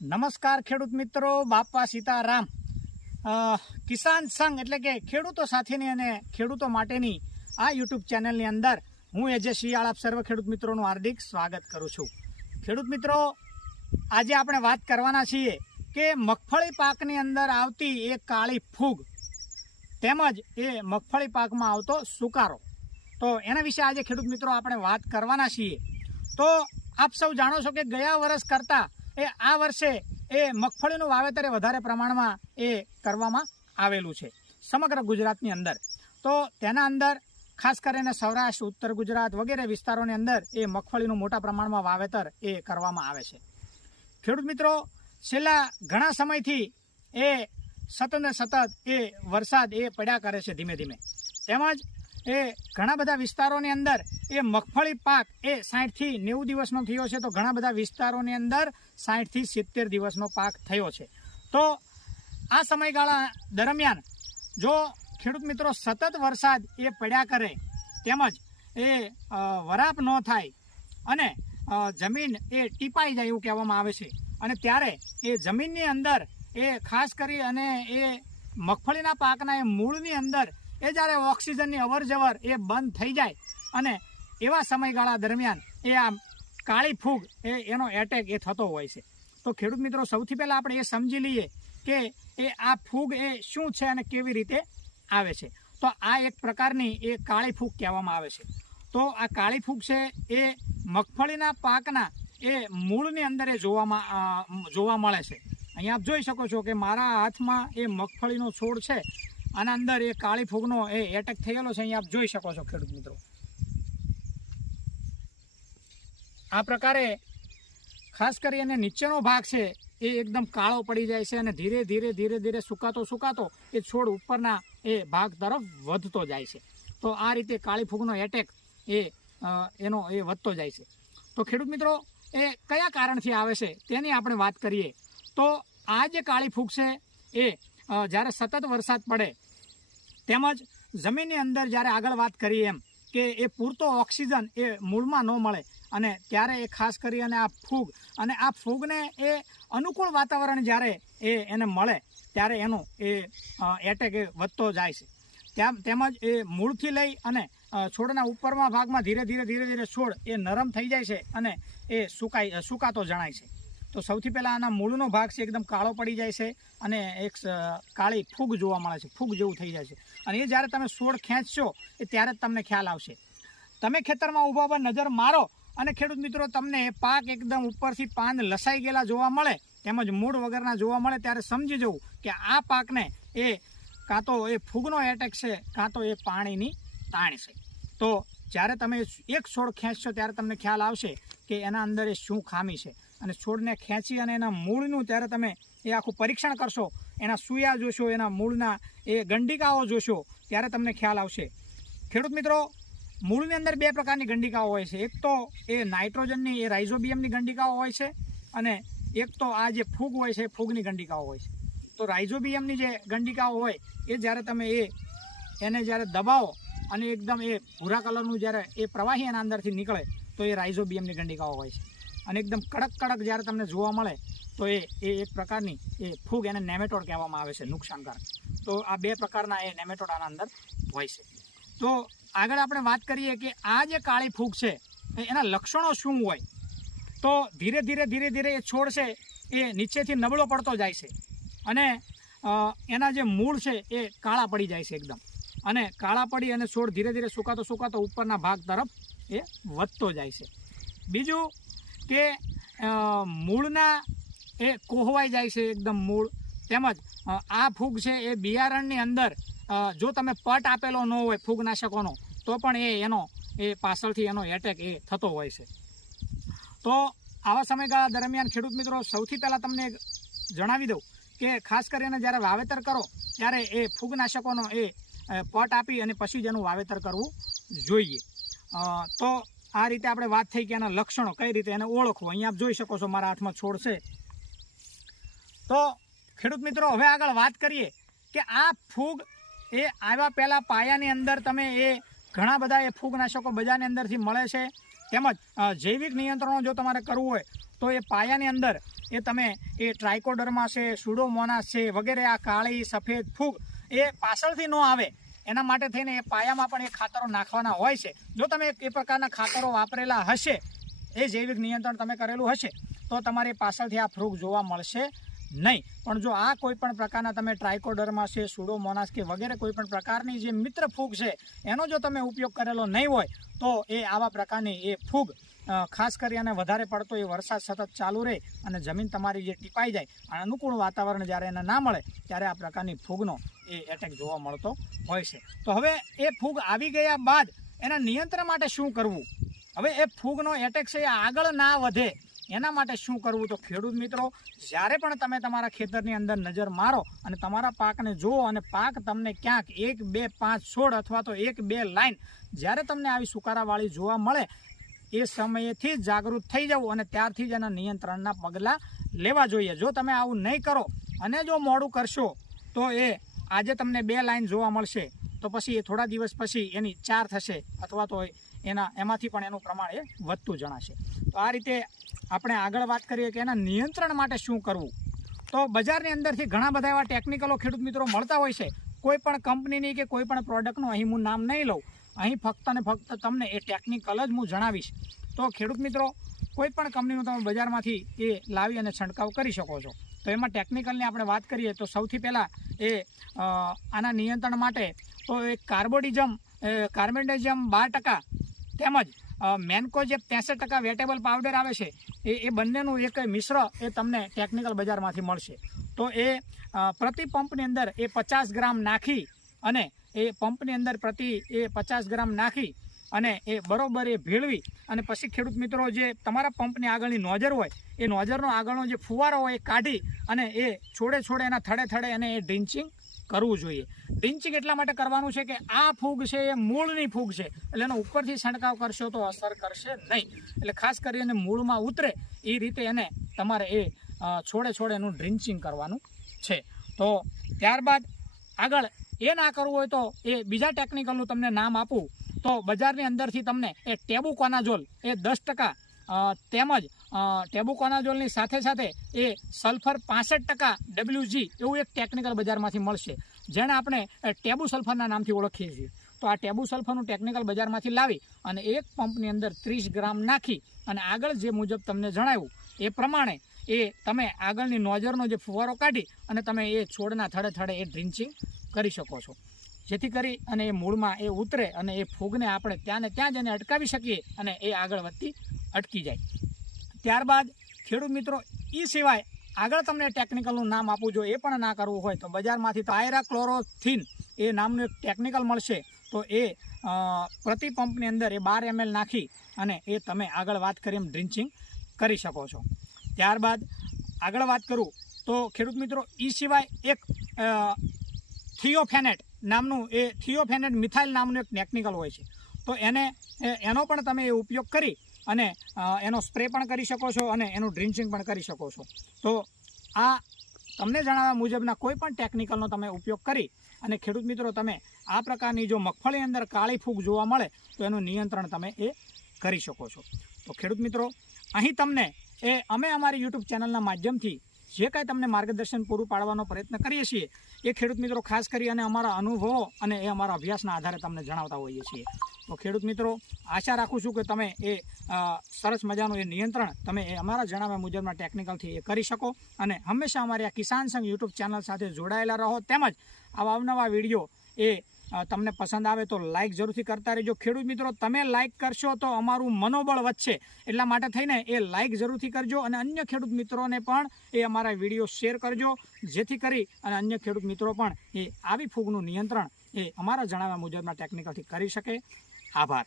નમસ્કાર ખેડૂત મિત્રો, બાપા સીતારામ. કિસાન સંઘ એટલે કે ખેડૂતો સાથેની અને ખેડૂતો માટેની આ યુટ્યુબ ચેનલની અંદર હું એજે શિયાળ આપ સર્વ ખેડૂત મિત્રોનું હાર્દિક સ્વાગત કરું છું. ખેડૂત મિત્રો, આજે આપણે વાત કરવાના છીએ કે મગફળી પાકની અંદર આવતી એ કાળી ફૂગ તેમજ એ મગફળી પાકમાં આવતો સુકારો. તો એના વિશે આજે ખેડૂત મિત્રો આપણે વાત કરવાના છીએ. તો આપ સૌ જાણો છો કે ગયા વર્ષ કરતાં એ આ વર્ષે એ મગફળીનું વાવેતર વધારે પ્રમાણમાં એ કરવામાં આવેલું છે સમગ્ર ગુજરાતની અંદર. તો તેના અંદર ખાસ કરીને સૌરાષ્ટ્ર, ઉત્તર ગુજરાત વગેરે વિસ્તારોની અંદર એ મગફળીનું મોટા પ્રમાણમાં વાવેતર એ કરવામાં આવે છે. ખેડૂત મિત્રો, છેલ્લા ઘણા સમયથી એ સતત સતત એ વરસાદ એ પડ્યા કરે છે ધીમે ધીમે. તેમજ એ ઘણા બધા વિસ્તારોની અંદર એ મગફળી પાક એ સાઠથી નેવું દિવસનો થયો છે, તો ઘણા બધા વિસ્તારોની અંદર સાઠથી સિત્તેર દિવસનો પાક થયો છે. તો આ સમયગાળા દરમિયાન જો ખેડૂત મિત્રો સતત વરસાદ એ પડ્યા કરે તેમજ એ વરાપ ન થાય અને જમીન એ ટીપાઈ જાય એવું કહેવામાં આવે છે, અને ત્યારે એ જમીનની અંદર એ ખાસ કરી અને એ મગફળીના પાકના એ મૂળની અંદર એ જ્યારે ઓક્સિજનની અવર જવર એ બંધ થઈ જાય અને એવા સમયગાળા દરમિયાન એ આમ કાળી ફૂગ એ એનો એટેક એ થતો હોય છે. તો ખેડૂત મિત્રો, સૌથી પહેલાં આપણે એ સમજી લઈએ કે એ આ ફૂગ એ શું છે અને કેવી રીતે આવે છે. તો આ એક પ્રકારની એ કાળી ફૂગ કહેવામાં આવે છે. તો આ કાળી ફૂગ છે એ મગફળીના પાકના એ મૂળની અંદર એ જોવામાં જોવા મળે છે. અહીંયા આપ જોઈ શકો છો કે મારા હાથમાં એ મગફળીનો છોડ છે આના અંદર એ કાળી ફૂગનો એ એટેક થયેલો છે, અહીંયા આપ જોઈ શકો છો ખેડૂત મિત્રો. આ પ્રકારે ખાસ કરી અને નીચેનો ભાગ છે, એ એકદમ કાળો પડી જાય છે અને ધીરે ધીરે ધીરે ધીરે સુકાતો સુકાતો એ છોડ ઉપરના એ ભાગ તરફ વધતો જાય છે. તો આ રીતે કાળી ફૂગનો એટેક એ એનો એ વધતો જાય છે. તો ખેડૂત મિત્રો, એ કયા કારણથી આવે છે તેની આપણે વાત કરીએ. તો આ જે કાળી ફૂગ છે, એ જ્યારે સતત વરસાદ પડે તેમજ જમીનની અંદર જ્યારે આગળ વાત કરીએ એમ કે એ પૂરતો ઓક્સિજન એ મૂળમાં ન મળે અને ત્યારે એ ખાસ કરી અને આ ફૂગ અને આ ફૂગને એ અનુકૂળ વાતાવરણ જ્યારે એ એને મળે ત્યારે એનો એ એટેક એ વધતો જાય છે. ત્યાં તેમજ એ મૂળથી લઈ અને છોડના ઉપરના ભાગમાં ધીરે ધીરે ધીરે ધીરે છોડ એ નરમ થઈ જાય છે અને એ સુકાઈ સુકાતો જણાય છે. તો સૌથી પહેલાં આના મૂળનો ભાગ છે, એકદમ કાળો પડી જાય છે અને એક કાળી ફૂગ જોવા મળે છે, ફૂગ જેવું થઈ જાય છે. અને એ જ્યારે તમે છોડ ખેંચશો, એ ત્યારે જ તમને ખ્યાલ આવશે. તમે ખેતરમાં ઊભા ઊભા નજર મારો અને ખેડૂત મિત્રો, તમને પાક એકદમ ઉપરથી પાન લસાઈ ગયેલા જોવા મળે, તેમજ મૂળ વગરના જોવા મળે, ત્યારે સમજી જવું કે આ પાકને એ કાં તો એ ફૂગનો એટેક છે, કાં તો એ પાણીની તાણ છે. તો જ્યારે તમે એક છોડ ખેંચશો, ત્યારે તમને ખ્યાલ આવશે કે એના અંદર એ શું ખામી છે. અને છોડને ખેંચી અને એના મૂળનું ત્યારે તમે એ આખું પરીક્ષણ કરશો, એના સુયા જોશો, એના મૂળના એ ગંડિકાઓ જોશો, ત્યારે તમને ખ્યાલ આવશે. ખેડૂત મિત્રો, મૂળની અંદર બે પ્રકારની ગંડિકાઓ હોય છે. એક તો એ નાઇટ્રોજનની, એ રાઇઝોબિયમની ગંડિકાઓ હોય છે અને એક તો આ જે ફૂગ હોય છે ફૂગની ગંડિકાઓ હોય છે. તો રાઇઝોબિયમની જે ગંડિકાઓ હોય, એ જ્યારે તમે એ, એને જ્યારે દબાવો અને એકદમ એ ભૂરા કલરનું જ્યારે એ પ્રવાહી એના અંદરથી નીકળે, તો એ રાઇઝોબિયમની ગંડિકાઓ હોય છે. અને એકદમ કડક કડક જ્યારે તમને જોવા મળે, તો એ એ એક પ્રકારની એ ફૂગ એને નેમેટોડ કહેવામાં આવે છે, નુકસાનકારક. તો આ બે પ્રકારના એ નેમેટોડ આના અંદર હોય છે. તો આગળ આપણે વાત કરીએ કે આ જે કાળી ફૂગ છે એના લક્ષણો શું હોય? તો ધીરે ધીરે ધીરે ધીરે એ છોડ છે, એ નીચેથી નબળો પડતો જાય છે. અને એના જે મૂળ છે, એ કાળા પડી જાય છે એકદમ. અને કાળા પડી અને છોડ ધીરે ધીરે સુકાતો સુકાતો ઉપરના ભાગ તરફ એ વધતો જાય છે. બીજું કે મૂળના એ કોહવાઈ જાય છે એકદમ મૂળ. તેમજ આ ફૂગ છે એ બિયારણની અંદર જો તમે પટ આપેલો ન હોય ફૂગનાશકોનો, તો પણ એ એનો, એ પાછળથી એનો એટેક એ થતો હોય છે. તો આવા સમયગાળા દરમિયાન ખેડૂત મિત્રો, સૌથી પહેલાં તમને જણાવી દઉં કે ખાસ કરીને જ્યારે વાવેતર કરો, ત્યારે એ ફૂગનાશકોનો એ પટ આપી અને પછી જ એનું વાવેતર કરવું જોઈએ. તો આ રીતે આપણે વાત થઈ કે એના લક્ષણો કઈ રીતે એને ઓળખવું. અહીંયા જોઈ શકો છો મારા હાથમાં છોડ છે. તો ખેડૂત મિત્રો, હવે આગળ વાત કરીએ કે આ ફૂગ એ આવ્યા પહેલાં પાયાની અંદર તમે એ ઘણા બધા એ ફૂગનાશકો બજારની અંદરથી મળે છે. તેમજ જૈવિક નિયંત્રણો જો તમારે કરવું હોય, તો એ પાયાની અંદર એ તમે એ ટ્રાઇકોડર્મા છે, સુડોમોનાસ છે વગેરે આ કાળી સફેદ ફૂગ એ પાછળથી ન આવે. એના માટે થઈને એ પાયામાં પણ એ ખાતરો નાખવાના હોય છે. જો તમે એ પ્રકારના ખાતરો વાપરેલા હશે, એ જૈવિક નિયંત્રણ તમે કરેલું હશે, તો તમારે પાછળથી આ ફ્રૂગ જોવા મળશે નહીં. પણ જો આ કોઈ પણ પ્રકારના તમે ટ્રાઇકોડર્મા છે, સુડોમોનાસ કે વગેરે કોઈ પણ પ્રકારની જે મિત્ર ફૂગ છે, એનો જો તમે ઉપયોગ કરેલો નહીં હોય, તો એ આવા પ્રકારની એ ફૂગ ખાસ કરી અને વધારે પડતો એ વરસાદ સતત ચાલુ રહે અને જમીન તમારી જે ટીપાઈ જાય, અને અનુકૂળ વાતાવરણ જ્યારે એને ના મળે, ત્યારે આ પ્રકારની ફૂગનો એ એટેક જોવા મળતો હોય છે. તો હવે એ ફૂગ આવી ગયા બાદ એના નિયંત્રણ માટે શું કરવું? હવે એ ફૂગનો એટેક છે એ આગળ ના વધે એના માટે શું કરવું? તો ખેડૂત મિત્રો, જ્યારે પણ તમે તમારા ખેતરની અંદર નજર મારો અને તમારા પાકને જુઓ અને પાક તમને ક્યાંક એક, બે, પાંચ છોડ અથવા તો એક, બે લાઈન જ્યારે તમને આવી સુકારાવાળી જોવા મળે, એ સમયેથી જ જાગૃત થઈ જવું અને ત્યારથી જ એના નિયંત્રણના પગલાં લેવા જોઈએ. જો તમે આવું નહીં કરો અને જો મોડું કરશો, તો એ આજે તમને બે લાઇન જોવા મળશે. તો પછી એ થોડા દિવસ પછી એની ચાર થશે અથવા તો એના, એમાંથી પણ એનું પ્રમાણ એ વધતું જણાશે. તો આ રીતે આપણે આગળ વાત કરીએ કે એના નિયંત્રણ માટે શું કરવું. તો બજારની અંદરથી ઘણા બધા એવા ટેકનિકલો ખેડૂત મિત્રો મળતા હોય છે. કોઈ પણ કંપનીની કે કોઈ પણ પ્રોડક્ટનું અહીં હું નામ નહીં લઉં. અહીં ફક્ત ને ફક્ત તમને એ ટેકનિકલ જ હું જણાવીશ. તો ખેડૂત મિત્રો, કોઈ પણ કંપનીનું તમે બજારમાંથી એ લાવી અને છંટકાવ કરી શકો છો. તો એમાં ટેકનિકલની આપણે વાત કરીએ તો સૌથી પહેલાં એ આના નિયંત્રણ માટે તો એ કાર્બોડિઝમ કાર્બેન્ડેઝમ બાર ટકા તેમજ મેન્કો જે ત્રેસઠ ટકા વેટેબલ પાવડર આવે છે, એ એ બંનેનું એક મિશ્ર એ તમને ટેકનિકલ બજારમાંથી મળશે. તો એ પ્રતિ પંપની અંદર એ પચાસ ગ્રામ નાખી અને એ પંપની અંદર પ્રતિ એ પચાસ ગ્રામ નાખી અને એ બરોબર એ ભેળવી અને પછી ખેડૂત મિત્રો જે તમારા પંપની આગળની નોજર હોય, એ નોજરનો આગળનો જે ફુવારો હોય એ કાઢી અને એ છોડે છોડે એના થડે થડે એને એ ડ્રિન્ચિંગ કરવું જોઈએ. ડ્રિન્ચિંગ એટલા માટે કરવાનું છે કે આ ફૂગ છે એ મૂળની ફૂગ છે, એટલે એનો ઉપરથી છંટકાવ કરશો તો અસર કરશે નહીં. એટલે ખાસ કરીને મૂળમાં ઉતરે એ રીતે એને તમારે એ છોડે છોડે એનું ડ્રિન્ચિંગ કરવાનું છે. તો ત્યારબાદ આગળ એ ના કરવું હોય તો એ બીજા ટેકનિકલનું તમને નામ આપું. તો બજારની અંદરથી તમને એ ટેબુકોનાઝોલ, એ દસ ટકા તેમજ ટેબુ ટેબુકોનાઝોલની સાથે સાથે એ સલ્ફર પાસઠ ટકા ડબલ્યુજી એવું એક ટેકનિકલ બજારમાંથી મળશે. જેને આપણે ટેબુ સલ્ફરના નામથી ઓળખીએ છીએ. તો આ ટેબુ સલ્ફરનું ટેકનિકલ બજારમાંથી લાવી અને એક પંપની અંદર ત્રીસ ગ્રામ નાખી અને આગળ જે મુજબ તમને જણાવ્યું, એ પ્રમાણે એ તમે આગળની નોજરનો જે ફુવારો કાઢી અને તમે એ છોડના થડે થડે એ ડ્રિન્ચિંગ કરી શકો છો. જેથી કરી અને એ મૂળમાં એ ઉતરે અને એ ફૂગને આપણે ત્યાં ને ત્યાં જ એને અટકાવી શકીએ અને એ આગળ વધતી અટકી જાય. ત્યારબાદ ખેડૂત મિત્રો એ સિવાય આગળ તમને ટેકનિકલનું નામ આપવું જોઈએ, એ પણ ના કરવું હોય તો બજારમાંથી પાયરા ક્લોરોથીન એ નામનું એક ટેકનિકલ મળશે. તો એ પ્રતિ પંપની અંદર એ બાર એમએલ નાખી અને એ તમે આગળ વાત કરી એમ ડ્રિન્ચિંગ કરી શકો છો. ત્યારબાદ આગળ વાત કરું તો ખેડૂત મિત્રો એ સિવાય એક થિયોફેનેટ નામનું એ થિયોફેનેટ મિથાઇલ નામનું એક ટેકનિકલ હોય છે. તો એને એનો પણ તમે એ ઉપયોગ કરી અને એનો સ્પ્રે પણ કરી શકો છો અને એનું ડ્રિન્ચિંગ પણ કરી શકો છો. તો આ તમને જણાવ્યા મુજબના કોઈ પણ ટેકનિકલનો તમે ઉપયોગ કરી અને ખેડૂત મિત્રો તમે આ પ્રકારની જો મગફળી અંદર કાળી ફૂગ જોવા મળે તો એનું નિયંત્રણ તમે એ કરી શકો છો. તો ખેડૂત મિત્રો, અહીં તમને એ અમે અમારી યુટ્યુબ ચેનલના માધ્યમથી જે કાંઈ તમને માર્ગદર્શન પૂરું પાડવાનો પ્રયત્ન કરીએ છીએ, એ ખેડૂત મિત્રો ખાસ કરી અને અમારા અનુભવો અને એ અમારા અભ્યાસના આધારે તમને જણાવતા હોઈએ છીએ. તો ખેડૂત મિત્રો, આશા રાખું છું કે તમે એ સરસ મજાનું એ નિયંત્રણ તમે એ અમારા જણાવ્યા મુજબના ટેકનિકલથી એ કરી શકો અને હંમેશા અમારી આ કિસાન સંઘ યુટ્યુબ ચેનલ સાથે જોડાયેલા રહો. તેમજ આવા અવનવા વીડિયો એ તમને પસંદ આવે તો લાઇક જરૂરથી કરતા રહેજો. ખેડૂત મિત્રો, તમે લાઇક કરશો તો અમારું મનોબળ વધશે. એટલા માટે થઈને એ લાઇક જરૂરથી કરજો અને અન્ય ખેડૂત મિત્રોને પણ એ અમારા વીડિયો શેર કરજો. જેથી કરી અને અન્ય ખેડૂત મિત્રો પણ એ આવી ફૂગનું નિયંત્રણ એ અમારા જણાવ્યા મુજબના ટેકનિકલથી કરી શકે. આભાર.